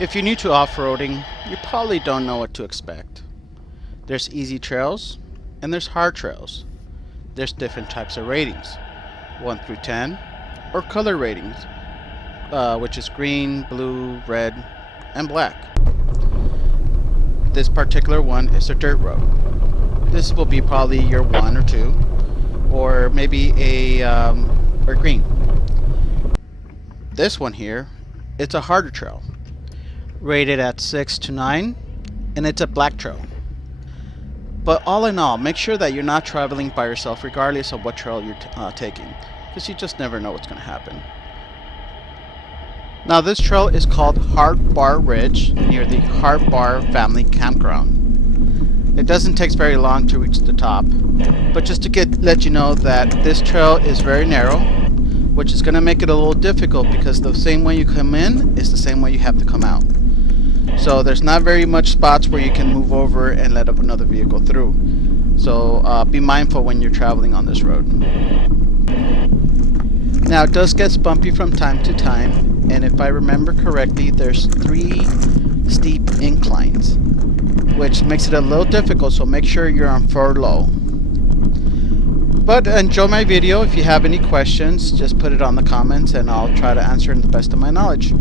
If you're new to off-roading, you probably don't know what to expect. There's easy trails and there's hard trails. There's different types of ratings, 1 through 10, or color ratings, which is green, blue, red, and black. This particular one is a dirt road. This will be probably your 1 or 2, or maybe or green. This one here, it's a harder trail, rated at 6 to 9, and it's a black trail. But all in all, make sure that you're not traveling by yourself regardless of what trail you're taking, because you just never know what's going to happen. Now this trail is called Hard Bar Ridge near the Hard Bar Family Campground. It doesn't take very long to reach the top, but just to let you know that this trail is very narrow, which is going to make it a little difficult because the same way you come in is the same way you have to come out. So there's not very much spots where you can move over and let up another vehicle through. So be mindful when you're traveling on this road. Now it does get bumpy from time to time, and if I remember correctly, there's 3 steep inclines, which makes it a little difficult, so make sure you're on low. But enjoy my video. If you have any questions, just put it on the comments and I'll try to answer in the best of my knowledge.